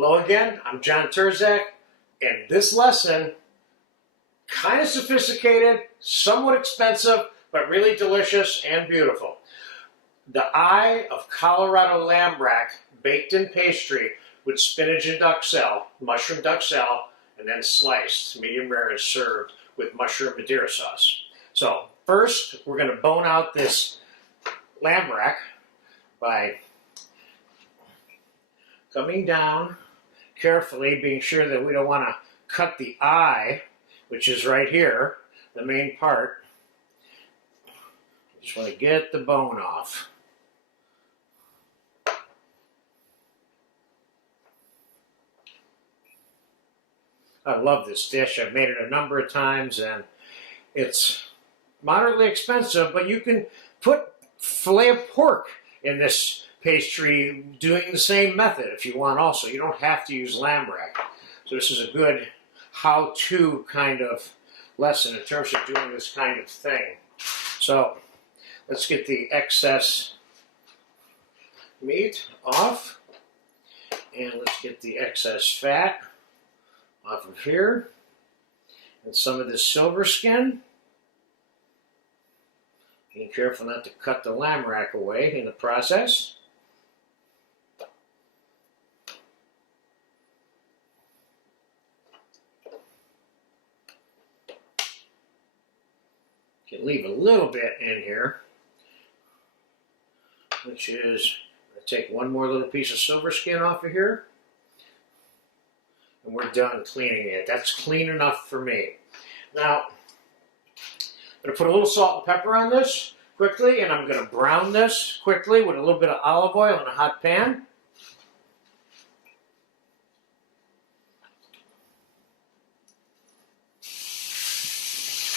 Hello again, I'm John Turzak, and this lesson, kind of sophisticated, somewhat expensive, but really delicious and beautiful. The eye of Colorado lamb rack baked in pastry with spinach and duxelle, mushroom duxelle, and then sliced, medium rare, and served with mushroom Madeira sauce. So first, we're going to bone out this lamb rack by coming down carefully, being sure that we don't want to cut the eye, which is right here, the main part. Just want to get the bone off. I love this dish. I've made it a number of times, and it's moderately expensive, but you can put filet of pork in this pastry doing the same method if you want also. You don't have to use lamb rack. So this is a good how-to kind of lesson in terms of doing this kind of thing. So let's get the excess meat off, and let's get the excess fat off of here, and some of this silver skin. Being careful not to cut the lamb rack away in the process. Can leave a little bit in here, which is, I'm going to take one more little piece of silver skin off of here, and we're done cleaning it. That's clean enough for me. Now, I'm going to put a little salt and pepper on this quickly, and I'm going to brown this quickly with a little bit of olive oil in a hot pan.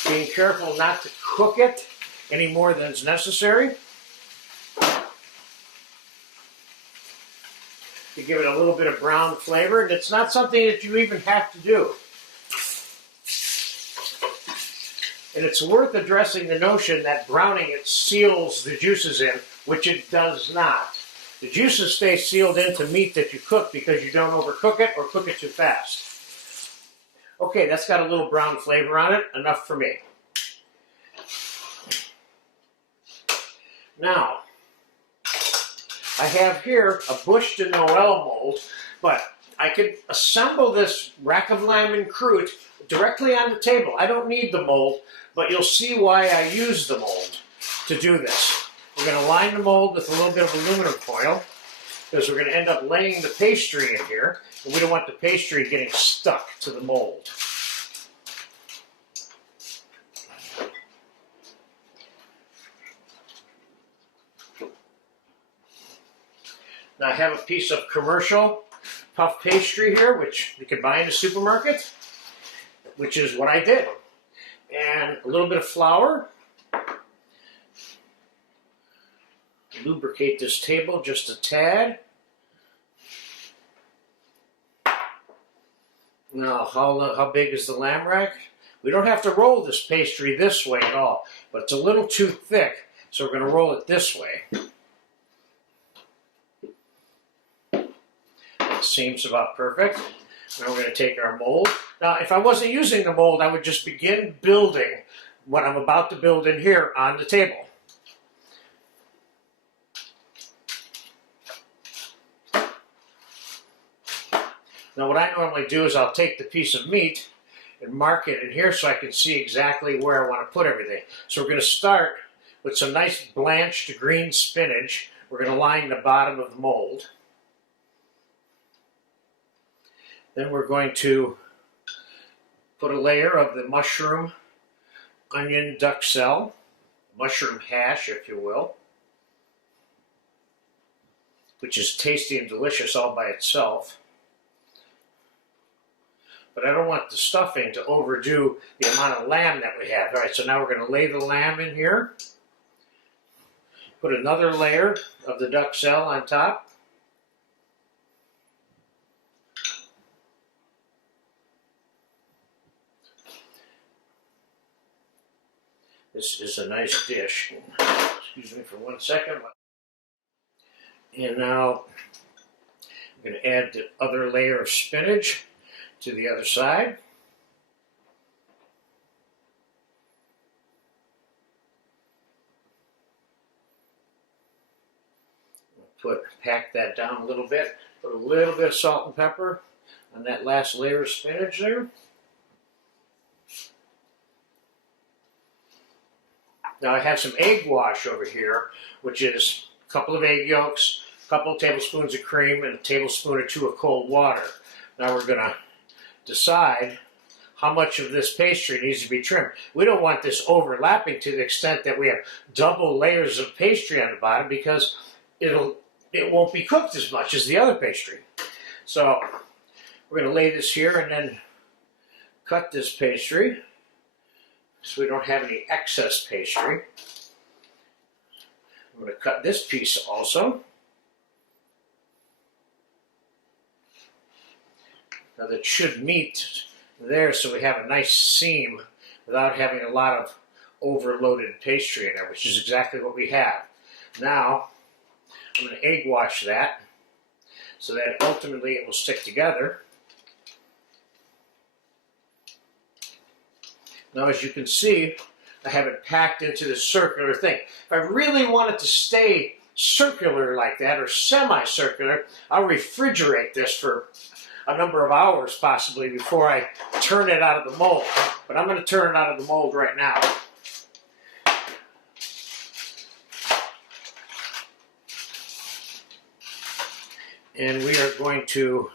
Being careful not to cook it any more than is necessary. To give it a little bit of brown flavor, and it's not something that you even have to do. And it's worth addressing the notion that browning it seals the juices in, which it does not. The juices stay sealed into meat that you cook because you don't overcook it or cook it too fast. Okay, that's got a little brown flavor on it, enough for me. Now, I have here a Bush de Noël mold, but I could assemble this rack of lamb and croute directly on the table. I don't need the mold, but you'll see why I use the mold to do this. We're going to line the mold with a little bit of aluminum foil, because we're going to end up laying the pastry in here, and we don't want the pastry getting stuck to the mold. Now I have a piece of commercial puff pastry here, which you can buy in the supermarket, which is what I did. And a little bit of flour. Lubricate this table just a tad. Now, how big is the lamb rack? We don't have to roll this pastry this way at all, but it's a little too thick, so we're going to roll it this way. That seems about perfect. Now we're going to take our mold. Now, if I wasn't using the mold, I would just begin building what I'm about to build in here on the table. Now what I normally do is I'll take the piece of meat and mark it in here so I can see exactly where I want to put everything. So we're going to start with some nice blanched green spinach. We're going to line the bottom of the mold. Then we're going to put a layer of the mushroom, onion, duxelle, mushroom hash, if you will, which is tasty and delicious all by itself. But I don't want the stuffing to overdo the amount of lamb that we have. All right, so now we're going to lay the lamb in here. Put another layer of the duxelle on top. This is a nice dish. Excuse me for 1 second. And now I'm going to add the other layer of spinach to the other side. Pack that down a little bit. Put a little bit of salt and pepper on that last layer of spinach there. Now I have some egg wash over here, which is a couple of egg yolks, a couple of tablespoons of cream, and a tablespoon or two of cold water. Now we're going to decide how much of this pastry needs to be trimmed. We don't want this overlapping to the extent that we have double layers of pastry on the bottom, because it won't be cooked as much as the other pastry. So we're going to lay this here and then cut this pastry so we don't have any excess pastry. I'm going to cut this piece also. Now that should meet there, so we have a nice seam without having a lot of overloaded pastry in there, which is exactly what we have. Now I'm going to egg wash that so that ultimately it will stick together. Now, as you can see, I have it packed into this circular thing. If I really want it to stay circular like that, or semi-circular, I'll refrigerate this for a number of hours possibly before I turn it out of the mold. But I'm going to turn it out of the mold right now. And we are going to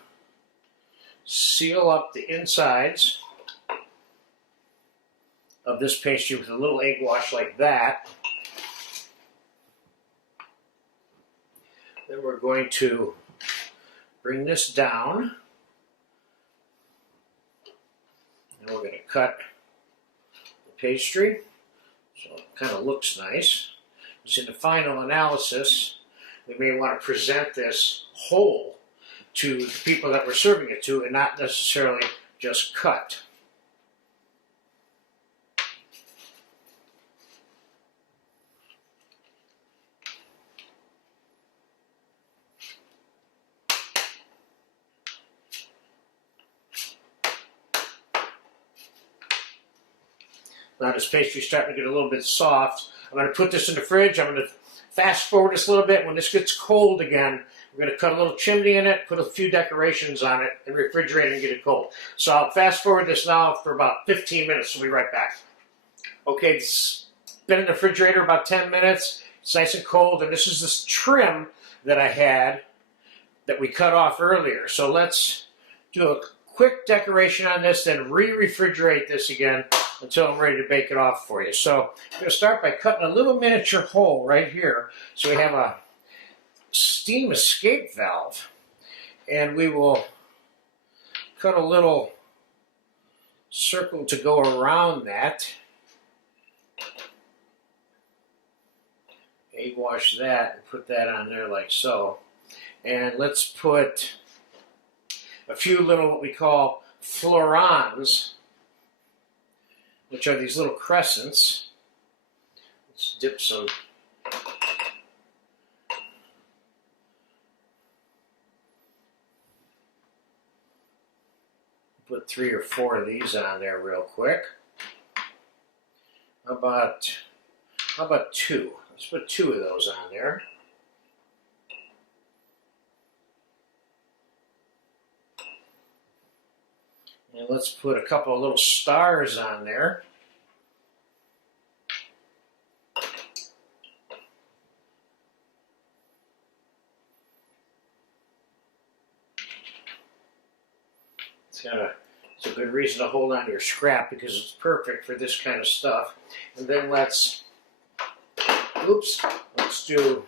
seal up the insides of this pastry with a little egg wash like that. Then we're going to bring this down, and we're going to cut the pastry so it kind of looks nice. Just in the final analysis, we may want to present this whole to the people that we're serving it to, and not necessarily just cut. Now this pastry's starting to get a little bit soft. I'm going to put this in the fridge. I'm going to fast forward this a little bit. When this gets cold again, we're going to cut a little chimney in it, put a few decorations on it, and refrigerate it and get it cold. So I'll fast forward this now for about 15 minutes. We'll be right back. Okay, it's been in the refrigerator about 10 minutes. It's nice and cold, and this is this trim that I had that we cut off earlier. So let's do a quick decoration on this, then re-refrigerate this again until I'm ready to bake it off for you. So I'm going to start by cutting a little miniature hole right here so we have a steam escape valve. And we will cut a little circle to go around that. Egg wash that and put that on there like so. And let's put a few little what we call florins, which are these little crescents. Let's dip some put 3 or 4 of these on there real quick. How about 2? Let's put 2 of those on there. And let's put a couple of little stars on there. It's a good reason to hold on to your scrap because it's perfect for this kind of stuff. And then let's do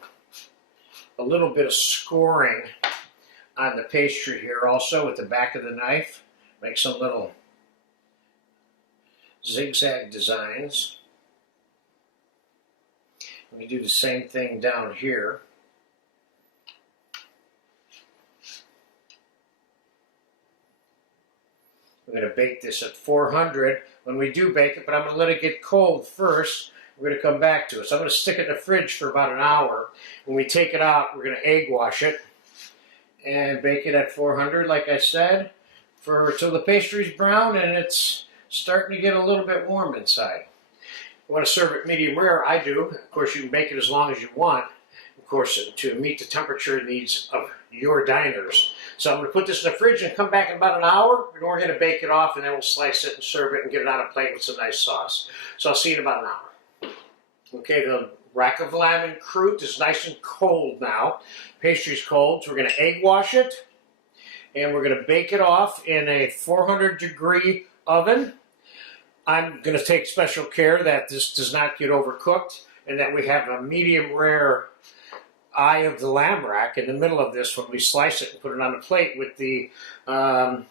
a little bit of scoring on the pastry here also with the back of the knife. Make some little zigzag designs. We do the same thing down here. We're going to bake this at 400 when we do bake it, but I'm going to let it get cold first. We're going to come back to it. So I'm going to stick it in the fridge for about an hour. When we take it out, we're going to egg wash it. and bake it at 400, like I said, till the pastry's brown and it's starting to get a little bit warm inside. You want to serve it medium rare, I do. Of course, you can bake it as long as you want, of course, to meet the temperature needs of your diners. So I'm going to put this in the fridge and come back in about an hour, and we're going to bake it off, and then we'll slice it and serve it and get it on a plate with some nice sauce. So I'll see you in about an hour. Okay, the rack of lamb and croute is nice and cold now. Pastry's cold, so we're going to egg wash it, and we're going to bake it off in a 400-degree oven. I'm going to take special care that this does not get overcooked and that we have a medium rare eye of the lamb rack in the middle of this when we slice it and put it on the plate with the wild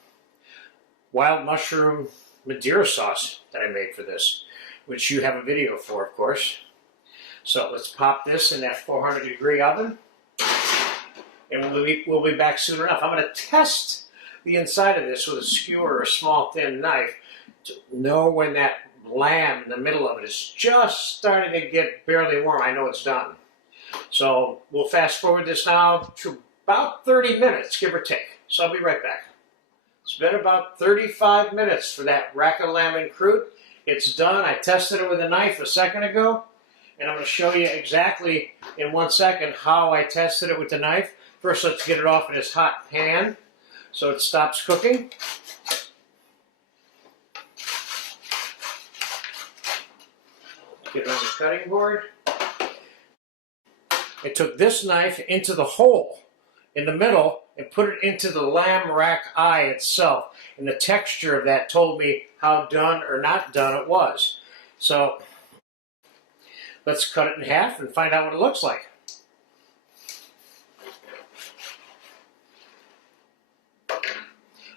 mushroom Madeira sauce that I made for this, which you have a video for, of course. So let's pop this in that 400-degree oven, and we'll be back soon enough. I'm going to test the inside of this with a skewer or a small thin knife to know when that lamb in the middle of it is just starting to get barely warm. I know it's done. So we'll fast forward this now to about 30 minutes, give or take. So I'll be right back. It's been about 35 minutes for that rack of lamb and croute. It's done. I tested it with a knife a second ago, and I'm going to show you exactly in 1 second how I tested it with the knife. First, let's get it off in this hot pan so it stops cooking. Get it on the cutting board. I took this knife into the hole in the middle and put it into the lamb rack eye itself. And the texture of that told me how done or not done it was. So let's cut it in half and find out what it looks like.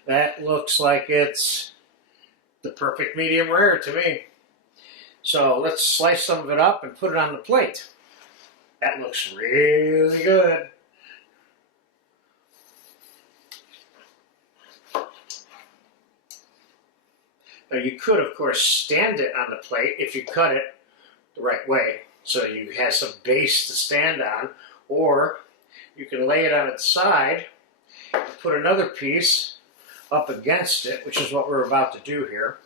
That looks like it's the perfect medium rare to me. So let's slice some of it up and put it on the plate. That looks really good. Now you could, of course, stand it on the plate if you cut it the right way, so you have some base to stand on, or you can lay it on its side and put another piece up against it, which is what we're about to do here.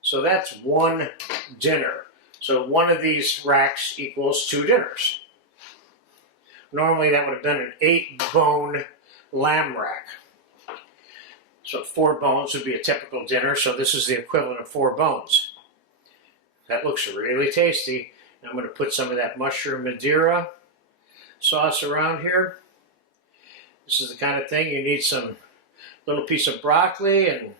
So that's one dinner. So one of these racks equals 2 dinners. Normally that would have been an 8-bone lamb rack. So 4 bones would be a typical dinner, so this is the equivalent of 4 bones. That looks really tasty. I'm going to put some of that mushroom Madeira sauce around here. This is the kind of thing you need some little piece of broccoli and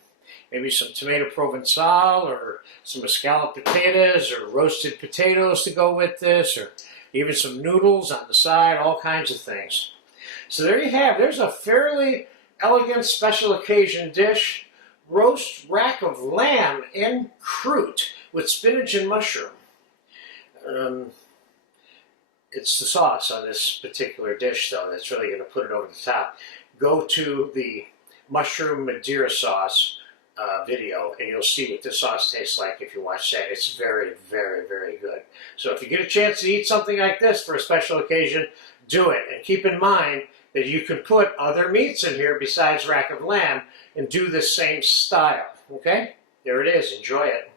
maybe some tomato provençal or some escalloped potatoes or roasted potatoes to go with this, or even some noodles on the side, all kinds of things. So there you have, there's a fairly elegant special occasion dish, roast rack of lamb and croute with spinach and mushroom. It's the sauce on this particular dish, though, that's really going to put it over the top. Go to the mushroom Madeira sauce video, and you'll see what this sauce tastes like if you watch that. It's very, very, very good. So if you get a chance to eat something like this for a special occasion, do it. And keep in mind that you can put other meats in here besides rack of lamb and do the same style. Okay? There it is. Enjoy it.